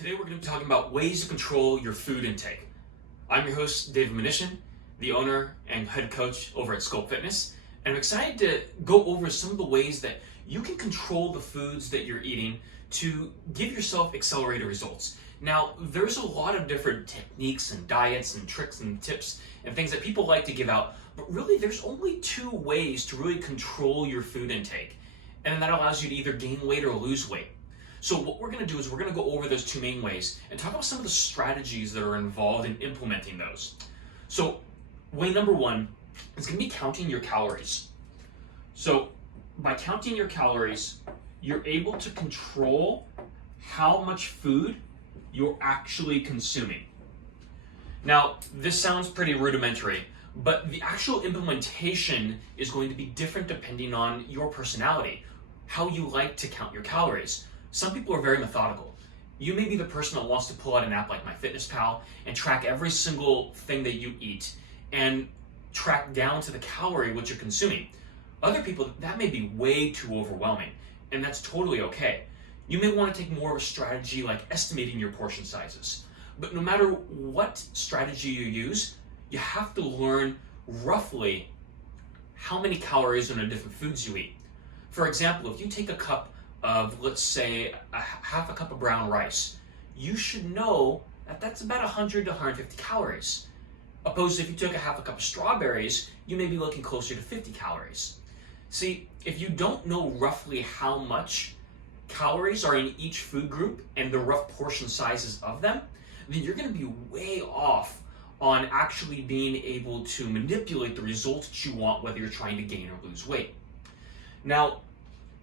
Today we're going to be talking about ways to control your food intake. I'm your host, David Manishin, the owner and head coach over at Scope Fitness, and I'm excited to go over some of the ways that you can control the foods that you're eating to give yourself accelerated results. Now, there's a lot of different techniques and diets and tricks and tips and things that people like to give out, but really there's only two ways to really control your food intake, and that allows you to either gain weight or lose weight. So what we're going to do is we're going to go over those two main ways and talk about some of the strategies that are involved in implementing those. So way number one is going to be counting your calories. So by counting your calories, you're able to control how much food you're actually consuming. Now, this sounds pretty rudimentary, but the actual implementation is going to be different depending on your personality, how you like to count your calories. Some people are very methodical. You may be the person that wants to pull out an app like MyFitnessPal and track every single thing that you eat and track down to the calorie what you're consuming. Other people, that may be way too overwhelming, and that's totally okay. You may want to take more of a strategy like estimating your portion sizes. But no matter what strategy you use, you have to learn roughly how many calories in the different foods you eat. For example, if you take a cup of, let's say, half a cup of brown rice, you should know that that's about 100 to 150 calories. Opposed to if you took a half a cup of strawberries, you may be looking closer to 50 calories. See, if you don't know roughly how much calories are in each food group and the rough portion sizes of them, then you're going to be way off on actually being able to manipulate the results that you want, whether you're trying to gain or lose weight. Now,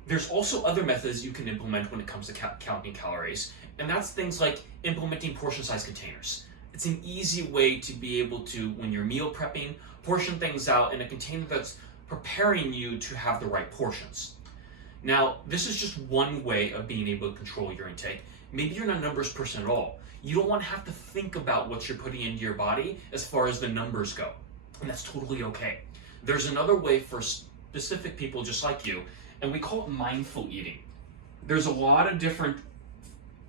there's also other methods you can implement when it comes to counting calories, and that's things like implementing portion size containers. It's an easy way to be able to, when you're meal prepping, portion things out in a container that's preparing you to have the right portions. Now, this is just one way of being able to control your intake. Maybe you're not a numbers person at all. You don't want to have to think about what you're putting into your body as far as the numbers go, and that's totally okay. There's another way for specific people just like you, and we call it mindful eating. There's a lot of different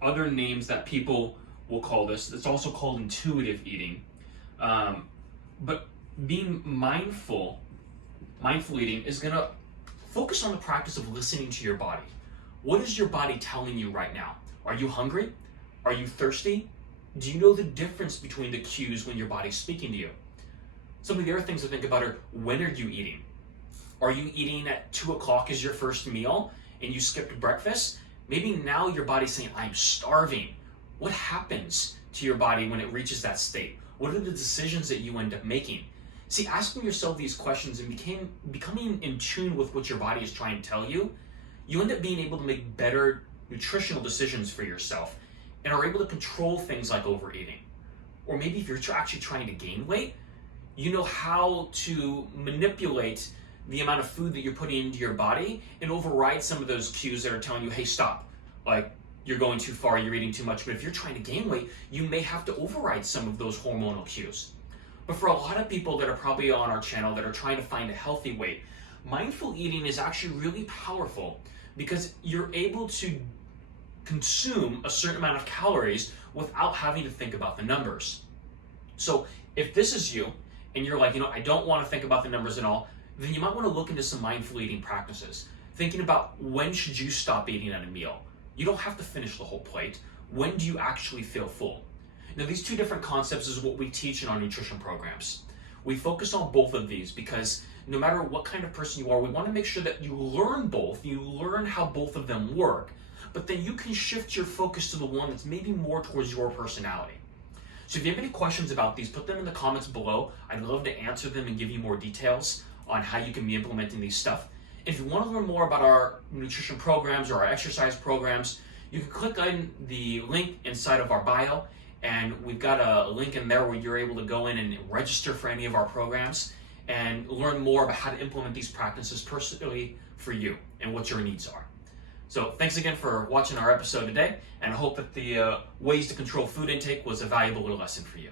other names that people will call this. It's also called intuitive eating. But being mindful eating is going to focus on the practice of listening to your body. What is your body telling you right now? Are you hungry? Are you thirsty? Do you know the difference between the cues when your body's speaking to you? Some of the other things to think about are, when are you eating? Are you eating at 2 o'clock as your first meal and you skipped breakfast? Maybe now your body's saying, I'm starving. What happens to your body when it reaches that state? What are the decisions that you end up making? See, asking yourself these questions and becoming in tune with what your body is trying to tell you, you end up being able to make better nutritional decisions for yourself and are able to control things like overeating. Or maybe if you're actually trying to gain weight, you know how to manipulate the amount of food that you're putting into your body and override some of those cues that are telling you, hey, stop, like you're going too far, you're eating too much. But if you're trying to gain weight, you may have to override some of those hormonal cues. But for a lot of people that are probably on our channel that are trying to find a healthy weight, mindful eating is actually really powerful because you're able to consume a certain amount of calories without having to think about the numbers. So if this is you and you're like, I don't want to think about the numbers at all, then you might want to look into some mindful eating practices. Thinking about, when should you stop eating at a meal? You don't have to finish the whole plate. When do you actually feel full? Now, these two different concepts is what we teach in our nutrition programs. We focus on both of these because no matter what kind of person you are, we want to make sure that you learn both, you learn how both of them work, but then you can shift your focus to the one that's maybe more towards your personality. So if you have any questions about these, put them in the comments below. I'd love to answer them and give you more details on how you can be implementing these stuff. If you want to learn more about our nutrition programs or our exercise programs, you can click on the link inside of our bio, and we've got a link in there where you're able to go in and register for any of our programs and learn more about how to implement these practices personally for you and what your needs are. So thanks again for watching our episode today, and I hope that the ways to control food intake was a valuable little lesson for you.